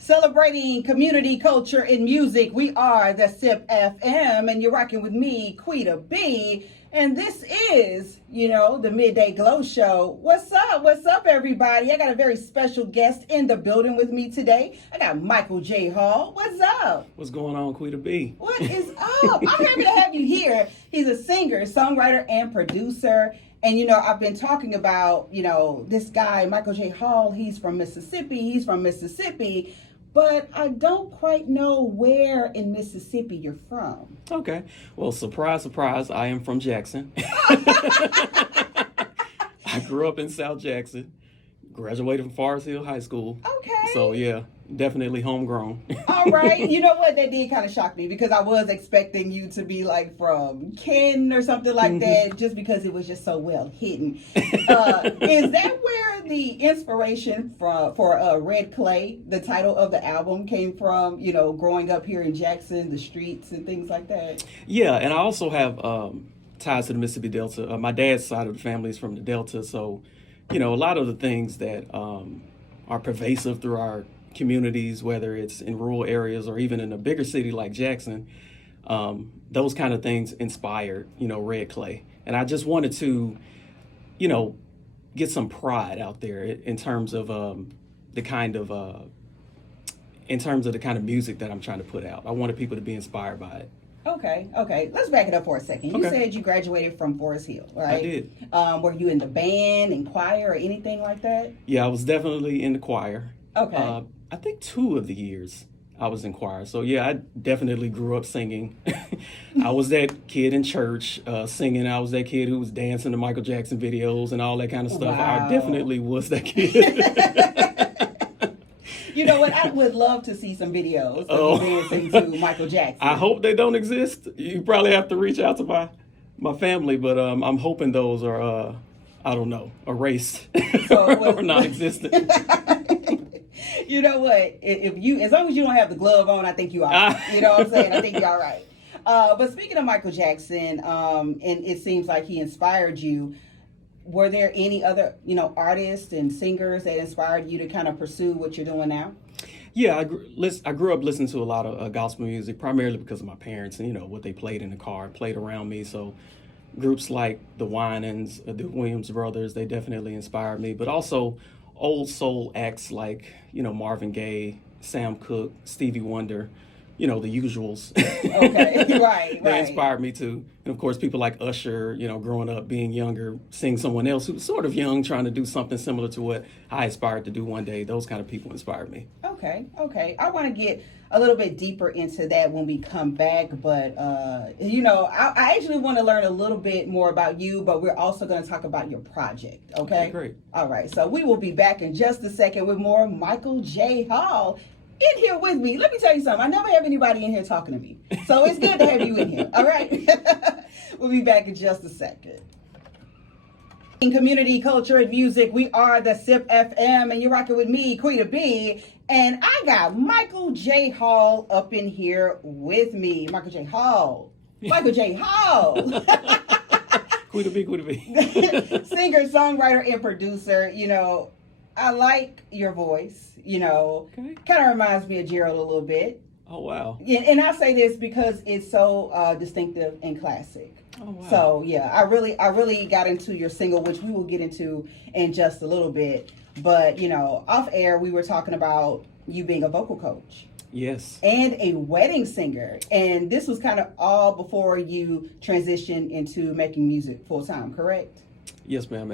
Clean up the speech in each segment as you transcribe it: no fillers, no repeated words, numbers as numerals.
Celebrating community culture and music, we are the SIP FM, and you're rocking with me, Quita B. And this is, the Midday Glow Show. What's up? What's up, everybody? I got a very special guest in the building with me today. I got Micheal J. What's up? What's going on, Quita B? What is up? I'm happy to have you here. He's a singer, songwriter, and producer. And, I've been talking about, this guy, Micheal J. He's from Mississippi. But I don't quite know where in Mississippi you're from. Okay. Well, surprise, surprise, I am from Jackson. I grew up in South Jackson, graduated from Forest Hill High School. Okay. So, yeah, definitely homegrown. All right. You know what? That did kind of shock me because I was expecting you to be like from Ken or something like that, just because it was just so well hidden. Is that where the inspiration for Red Clay, the title of the album, came from, growing up here in Jackson, the streets and things like that? Yeah, and I also have ties to the Mississippi Delta. My dad's side of the family is from the Delta, so, a lot of the things that are pervasive through our communities, whether it's in rural areas or even in a bigger city like Jackson, those kind of things inspired, Red Clay. And I just wanted to, get some pride out there in terms of the kind of music that I'm trying to put out. I wanted people to be inspired by it. Okay. Let's back it up for a second. You said you graduated from Forest Hill, right? I did. Were you in the band and choir or anything like that? Yeah, I was definitely in the choir. Okay. I think 2 of the years I was in choir. So, yeah, I definitely grew up singing. I was that kid in church singing. I was that kid who was dancing to Michael Jackson videos and all that kind of stuff. Wow. I definitely was that kid. You know what? I would love to see some videos of you dancing to Michael Jackson. I hope they don't exist. You probably have to reach out to my family, but I'm hoping those are, erased or non-existent. You know what? As long as you don't have the glove on, I think you are. You know what I'm saying? I think you're all right. But speaking of Michael Jackson, and it seems like he inspired you. Were there any other, artists and singers that inspired you to kind of pursue what you're doing now? Yeah, I grew up listening to a lot of gospel music, primarily because of my parents and, what they played in the car, played around me. So groups like the Winans, the Williams Brothers, they definitely inspired me. But also old soul acts like, Marvin Gaye, Sam Cooke, Stevie Wonder, the usuals. Okay, right. They inspired me too. And of course, people like Usher, growing up, being younger, seeing someone else who's sort of young, trying to do something similar to what I aspired to do one day. Those kind of people inspired me. Okay. I want to get a little bit deeper into that when we come back. But, I actually want to learn a little bit more about you, but we're also going to talk about your project. Okay, great. All right. So we will be back in just a second with more Micheal J. in here with me. Let me tell you something. I never have anybody in here talking to me. So it's good to have you in here. All right. We'll be back in just a second. In community culture and music, we are the SIP FM, and you're rocking with me, Quita B. And I got Micheal J. up in here with me. Micheal J. Micheal J. Quita B. Singer, songwriter, and producer. I like your voice, kind of reminds me of Gerald a little bit. Oh, wow. Yeah, and I say this because it's so distinctive and classic. Oh, wow. So, yeah, I really got into your single, which we will get into in just a little bit. But, off air, we were talking about you being a vocal coach. Yes. And a wedding singer. And this was kind of all before you transitioned into making music full time, correct? Yes, ma'am.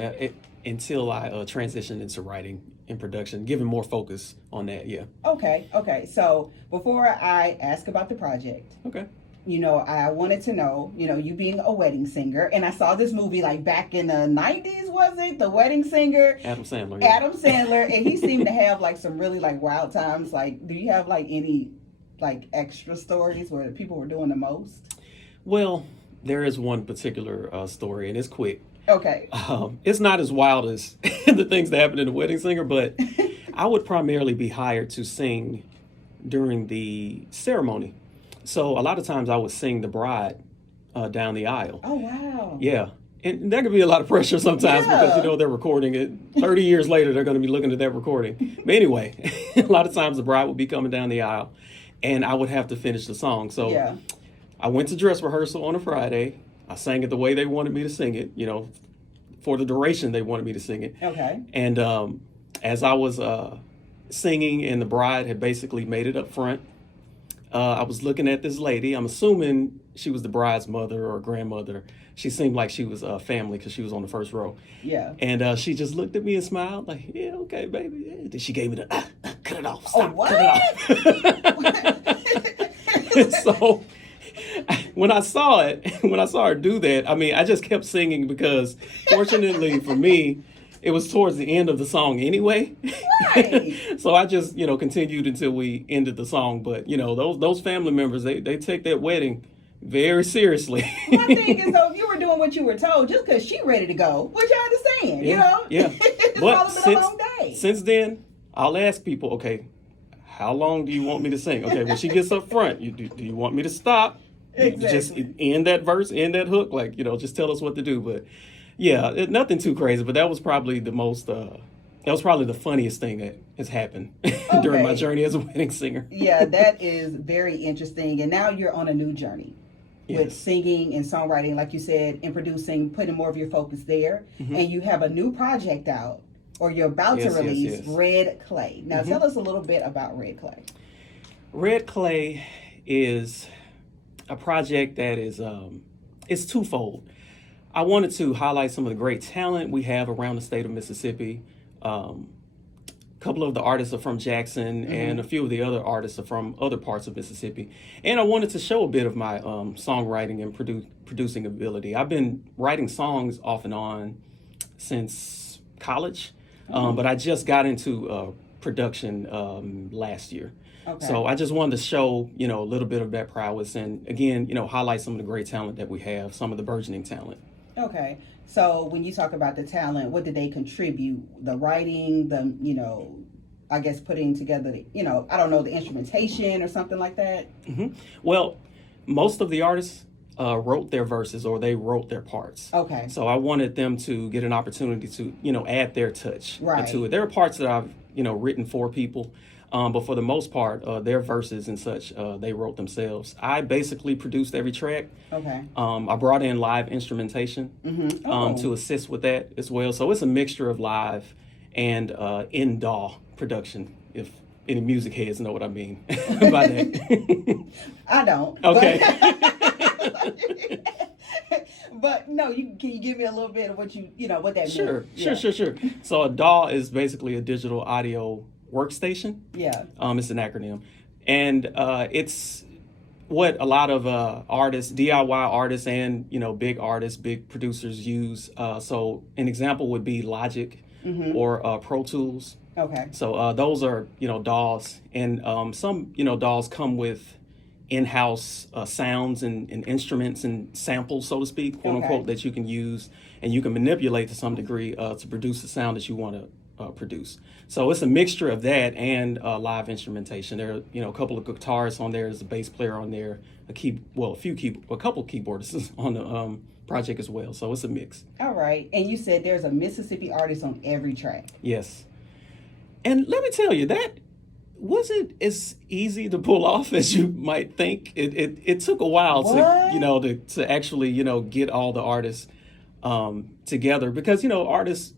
Until I transitioned into writing and production, giving more focus on that, yeah. Okay. So before I ask about the project, okay, I wanted to know, you being a wedding singer, and I saw this movie like back in the 90s, was it? The Wedding Singer. Adam Sandler. Yeah. Adam Sandler, and he seemed to have like some really like wild times. Like, do you have like any like extra stories where people were doing the most? Well, there is one particular story, and it's quick. Okay. It's not as wild as the things that happened in The Wedding Singer, but I would primarily be hired to sing during the ceremony. So a lot of times I would sing the bride down the aisle. Oh, wow. Yeah. And there can be a lot of pressure sometimes Yeah. because, you know, they're recording it. 30 years later, they're going to be looking at that recording. But anyway, a lot of times the bride would be coming down the aisle and I would have to finish the song. So Yeah. I went to dress rehearsal on a Friday. I sang it the way they wanted me to sing it, you know, for the duration they wanted me to sing it. Okay. And as I was singing and the bride had basically made it up front, I was looking at this lady. I'm assuming she was the bride's mother or grandmother. She seemed like she was family because she was on the first row. Yeah. And she just looked at me and smiled like, yeah, okay, baby. Yeah. Then she gave me the, cut it off, stop, what? cut it off. So when I saw her do that, I mean, I just kept singing because fortunately for me, it was towards the end of the song anyway. Right. So I just, you know, continued until we ended the song. But, you know, those family members, they take that wedding very seriously. My thing is, though, if you were doing what you were told, just because she ready to go, which I understand, you know? Yeah. It's But probably been a long day. since then, I'll ask people, okay, how long do you want me to sing? Okay, when she gets up front, do you want me to stop? Exactly. Just end that verse, end that hook, like, you know, just tell us what to do. But yeah, nothing too crazy, but that was probably the most, that was probably the funniest thing that has happened during my journey as a wedding singer. Yeah, that is very interesting. And now you're on a new journey with singing and songwriting, like you said, and producing, putting more of your focus there. Mm-hmm. And you have a new project out, or you're about to release, Red Clay. Now, tell us a little bit about Red Clay. Red Clay is a project that is, it's twofold. I wanted to highlight some of the great talent we have around the state of Mississippi. A couple of the artists are from Jackson, and a few of the other artists are from other parts of Mississippi. And I wanted to show a bit of my songwriting and producing ability. I've been writing songs off and on since college, but I just got into production last year. Okay. So I just wanted to show, you know, a little bit of that prowess and, again, you know, highlight some of the great talent that we have, some of the burgeoning talent. Okay. So when you talk about the talent, what did they contribute? The writing, the, you know, I guess putting together, the, you know, I don't know, the instrumentation or something like that? Mm-hmm. Well, most of the artists wrote their verses or they wrote their parts. Okay. So I wanted them to get an opportunity to, you know, add their touch to it. There are parts that I've, you know, written for people. But for the most part, their verses and such, they wrote themselves. I basically produced every track. Okay. I brought in live instrumentation to assist with that as well. So it's a mixture of live and in-DAW production, if any music heads know what I mean by that. I don't. Okay. But no, can you give me a little bit of what what that means? Sure. So a DAW is basically a digital audio workstation. Yeah. It's an acronym. And it's what a lot of artists, DIY artists and, you know, big artists, big producers use. So an example would be Logic or Pro Tools. Okay. So those are, you know, DAWs. And some, you know, DAWs come with in-house sounds and instruments and samples, so to speak, quote unquote, that you can use and you can manipulate to some degree to produce the sound that you want to produce. So it's a mixture of that and live instrumentation. There are, you know, a couple of guitarists on there. There's a bass player on there, a couple keyboardists on the project as well. So it's a mix. All right. And you said there's a Mississippi artist on every track. Yes. And let me tell you, that wasn't as easy to pull off as you might think. It took a while to actually, you know, get all the artists together because, you know, artists,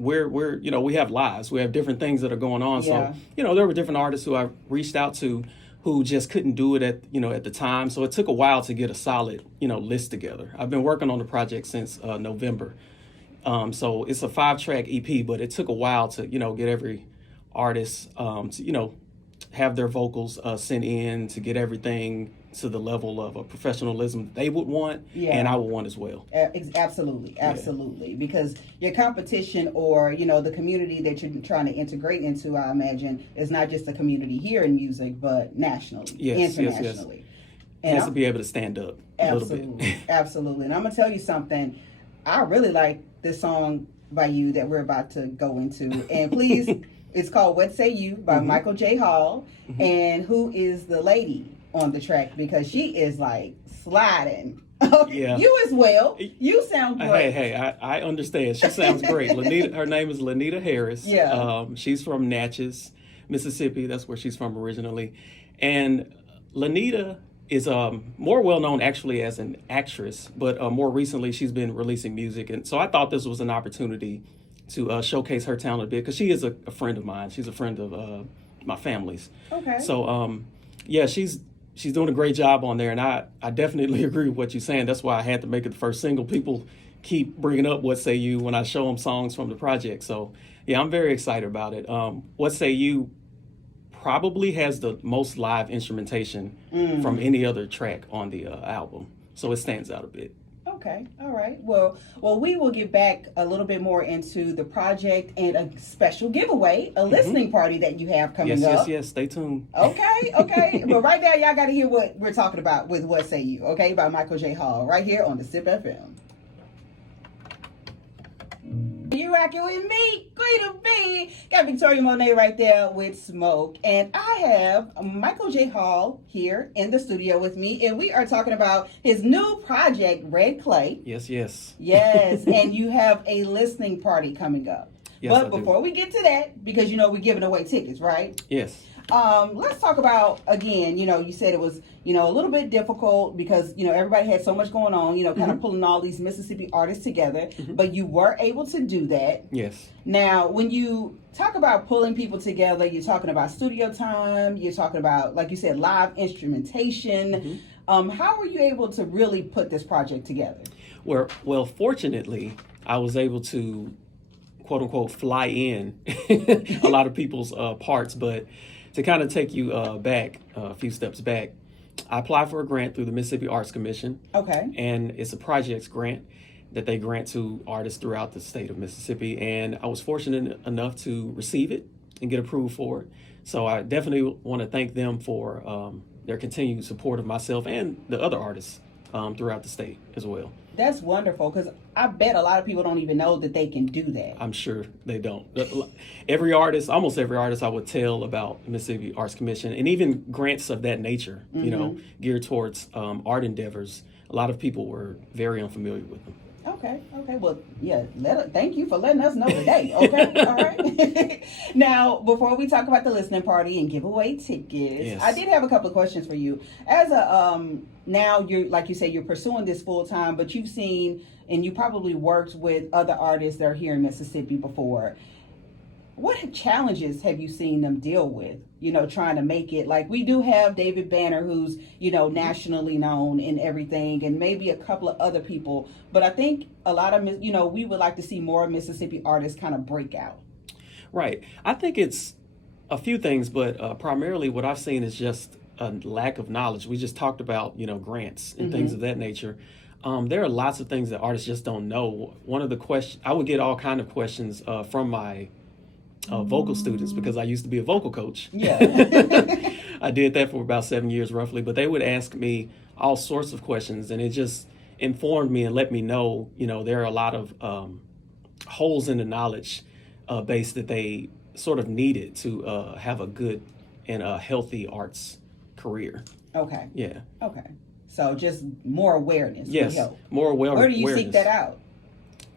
we're you know, we have lives, we have different things that are going on. So, you know, there were different artists who I reached out to who just couldn't do it at the time. So it took a while to get a solid, you know, list together. I've been working on the project since November. So it's a 5-track EP, but it took a while to, you know, get every artist to, you know, have their vocals sent in, to get everything to the level of professionalism they would want, and I would want as well. Absolutely. Because your competition or, you know, the community that you're trying to integrate into, I imagine, is not just a community here in music, but nationally, internationally. It has to be able to stand up a little bit. Absolutely. And I'm going to tell you something. I really like this song by you that we're about to go into. And please, it's called What Say You by Micheal J. Hall. And who is the lady on the track? Because she is like sliding Okay, Yeah. you as well. You sound great. Hey, I understand. She sounds great. Lanita, her name is Lanita Harris. Yeah. She's from Natchez, Mississippi. That's where she's from originally. And Lanita is more well known actually as an actress, but more recently she's been releasing music. And so I thought this was an opportunity to showcase her talent a bit because she is a friend of mine. She's a friend of my family's. Okay. So yeah, she's doing a great job on there, and I definitely agree with what you're saying. That's why I had to make it the first single. People keep bringing up What Say You when I show them songs from the project. So yeah, I'm very excited about it. What Say You probably has the most live instrumentation from any other track on the album, so it stands out a bit. Okay, all right. Well, we will get back a little bit more into the project and a special giveaway, a listening party that you have coming up. Yes. Stay tuned. Okay. But right now, y'all got to hear what we're talking about with What Say You, okay, by Micheal J. Hall, right here on the Sip FM. You rocking with me, Queen of B. Got Victoria Monet right there with Smoke. And I have Micheal J. Hall here in the studio with me. And we are talking about his new project, Red Clay. Yes. Yes. And you have a listening party coming up. Yes, but before we get to that, because we're giving away tickets, right? Yes. Let's talk about, again, you said it was, a little bit difficult because, everybody had so much going on, kind of pulling all these Mississippi artists together, but you were able to do that. Yes. Now, when you talk about pulling people together, you're talking about studio time, you're talking about, like you said, live instrumentation. How were you able to really put this project together? Well, fortunately, I was able to, quote unquote, fly in a lot of people's parts, but to kind of take you back, a few steps back, I applied for a grant through the Mississippi Arts Commission. Okay. And it's a projects grant that they grant to artists throughout the state of Mississippi. And I was fortunate enough to receive it and get approved for it. So I definitely want to thank them for their continued support of myself and the other artists throughout the state as well. That's wonderful, because I bet a lot of people don't even know that they can do that. I'm sure they don't. Almost every artist I would tell about Mississippi Arts Commission, and even grants of that nature, geared towards art endeavors, a lot of people were very unfamiliar with them. Okay. Well, yeah, thank you for letting us know today, okay? All right. Now, before we talk about the listening party and give away tickets, yes, I did have a couple of questions for you. As now you're, like you say, you're pursuing this full time, but you've seen and you probably worked with other artists that are here in Mississippi before. What challenges have you seen them deal with, trying to make it? Like, we do have David Banner, who's, nationally known and everything, and maybe a couple of other people. But I think a lot of, we would like to see more Mississippi artists kind of break out. Right. I think it's a few things, but primarily what I've seen is just a lack of knowledge. We just talked about, grants and things of that nature. There are lots of things that artists just don't know. One of the questions, I would get all kind of questions from my vocal students, because I used to be a vocal coach. Yeah. I did that for about 7 years roughly, but they would ask me all sorts of questions, and it just informed me and let me know, there are a lot of holes in the knowledge base that they sort of needed to have a good and a healthy arts career. Okay. Yeah. Okay. So just more awareness. Yes. Would help. More awareness. Where do you seek that out?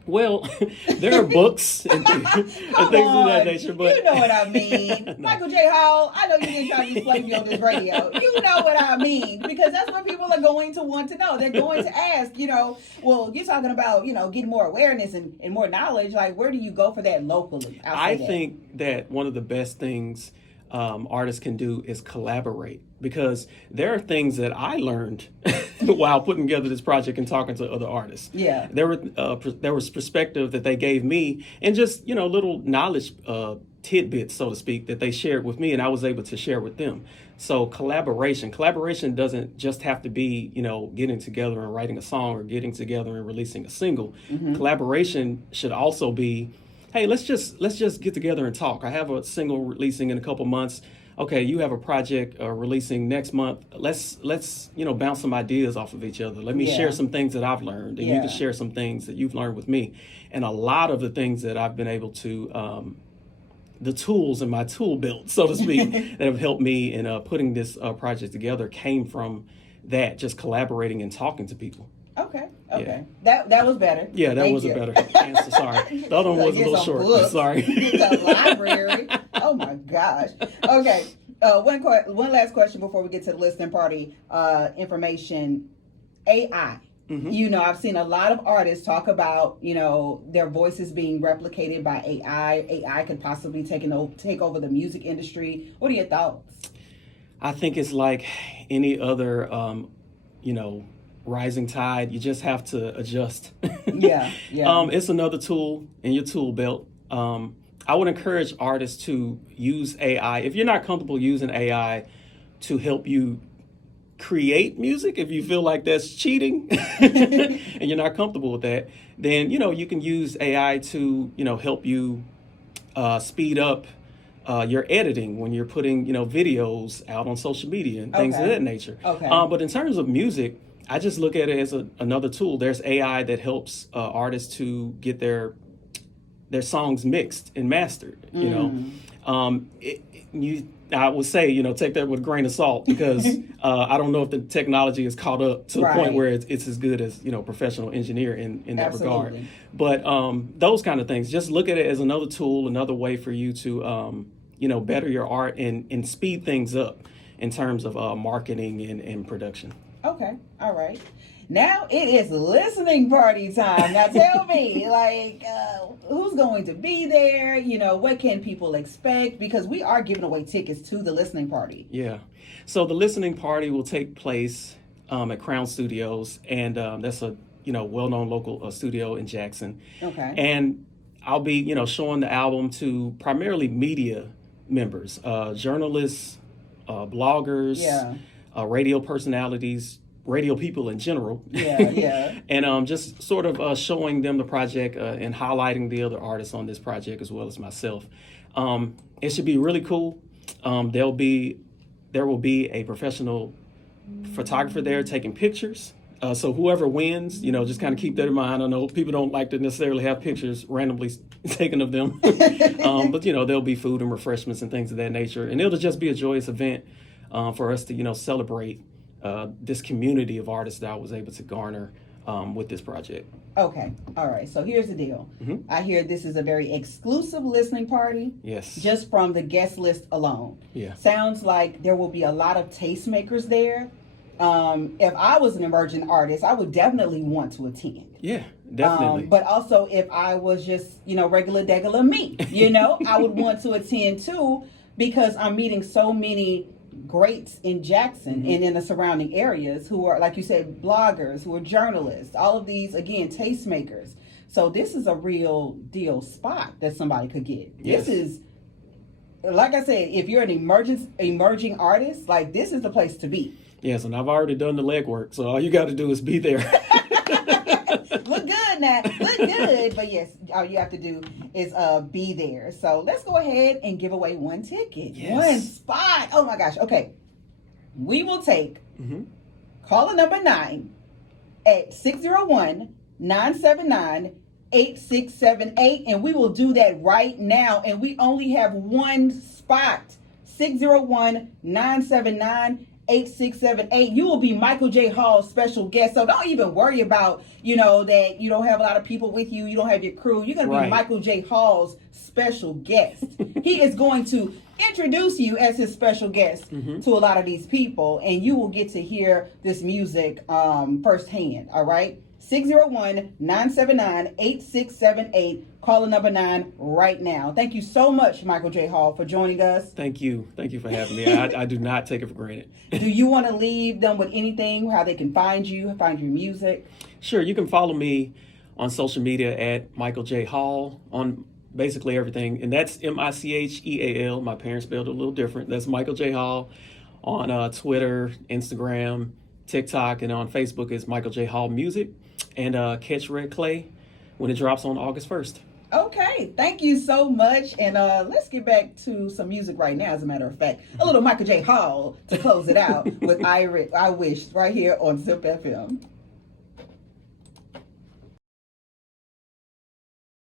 Well, there are books and things of that nature, but you know what I mean. No. Micheal J. Hall, I know you didn't try to display me on this radio. You know what I mean, because that's what people are going to want to know. They're going to ask, well, you're talking about, getting more awareness and more knowledge. Like, where do you go for that locally? I think that one of the best things artists can do is collaborate, because there are things that I learned while putting together this project and talking to other artists. Yeah, there was perspective that they gave me, and just little knowledge tidbits, so to speak, that they shared with me, and I was able to share with them. So collaboration doesn't just have to be getting together and writing a song or getting together and releasing a single. Collaboration should also be, hey, let's just get together and talk. I have a single releasing in a couple months. Okay, you have a project releasing next month. Let's bounce some ideas off of each other. Let me share some things that I've learned, and you can share some things that you've learned with me. And a lot of the things that I've been able to, the tools in my tool belt, so to speak, that have helped me in putting this project together came from that, just collaborating and talking to people. Okay. Yeah. That was better. Yeah, that Thank was you. a better answer. Sorry. The other one was a Get little some short. books. Sorry. Get the library. Oh my gosh. Okay. One last question before we get to the listening party information. AI. Mm-hmm. I've seen a lot of artists talk about, their voices being replicated by AI. AI could possibly take over the music industry. What are your thoughts? I think it's like any other, rising tide. You just have to adjust. Yeah. It's another tool in your tool belt. I would encourage artists to use AI. If you're not comfortable using AI to help you create music, if you feel like that's cheating and you're not comfortable with that, then you can use AI to help you speed up your editing when you're putting videos out on social media and things of that nature. Okay. But in terms of music, I just look at it as another tool. There's AI that helps artists to get their songs mixed and mastered. I would say, take that with a grain of salt because I don't know if the technology is caught up to the point where it's as good as, professional engineer in that regard. But those kind of things, just look at it as another tool, another way for you to, better your art and speed things up in terms of marketing and production. Okay. All right. Now it is listening party time. Now tell me, who's going to be there? What can people expect? Because we are giving away tickets to the listening party. Yeah. So the listening party will take place at Crown Studios, and that's a well-known local studio in Jackson. Okay. And I'll be showing the album to primarily media members, journalists, bloggers, radio personalities, radio people in general. Yeah. And just sort of showing them the project and highlighting the other artists on this project as well as myself. It should be really cool. There will be a professional photographer there taking pictures. So whoever wins, just kind of keep that in mind. I know people don't like to necessarily have pictures randomly taken of them. But there'll be food and refreshments and things of that nature. And it'll just be a joyous event for us to, celebrate this community of artists that I was able to garner with this project. Okay. All right. So here's the deal. Mm-hmm. I hear this is a very exclusive listening party. Yes. Just from the guest list alone. Yeah. Sounds like there will be a lot of tastemakers there. If I was an emerging artist, I would definitely want to attend. Yeah, definitely. But also if I was just, regular degular me, I would want to attend too, because I'm meeting so many greats in Jackson and in the surrounding areas who are, like you said, bloggers, who are journalists, all of these, again, tastemakers. So this is a real deal spot that somebody could get. Yes. This is, like I said, if you're an emerging artist, this is the place to be. Yes, and I've already done the legwork, so all you got to do is be there. Look good now. Look good. But yes, all you have to do is be there. So let's go ahead and give away one ticket. Yes. One spot. Oh my gosh. Okay. We will take caller number 9 at 601-979-8678. And we will do that right now. And we only have one spot. 601-979-8678. 8678. You will be Micheal J. Hall's special guest. So don't even worry about, that you don't have a lot of people with you. You don't have your crew. You're going to be Micheal J. Hall's special guest. He is going to introduce you as his special guest to a lot of these people. And you will get to hear this music firsthand. All right. 601-979-8678. Caller number 9 right now. Thank you so much, Micheal J. Hall, for joining us. Thank you. Thank you for having me. I do not take it for granted. Do you want to leave them with anything, how they can find you, find your music? Sure. You can follow me on social media at Micheal J. Hall on basically everything. And that's Micheal. My parents spelled it a little different. That's Micheal J. Hall on Twitter, Instagram, TikTok, and on Facebook is Micheal J. Hall Music. And catch Red Clay when it drops on August 1st. Okay, thank you so much. And let's get back to some music right now, as a matter of fact. A little Micheal J. Hall to close it out with I Wish right here on Zip FM.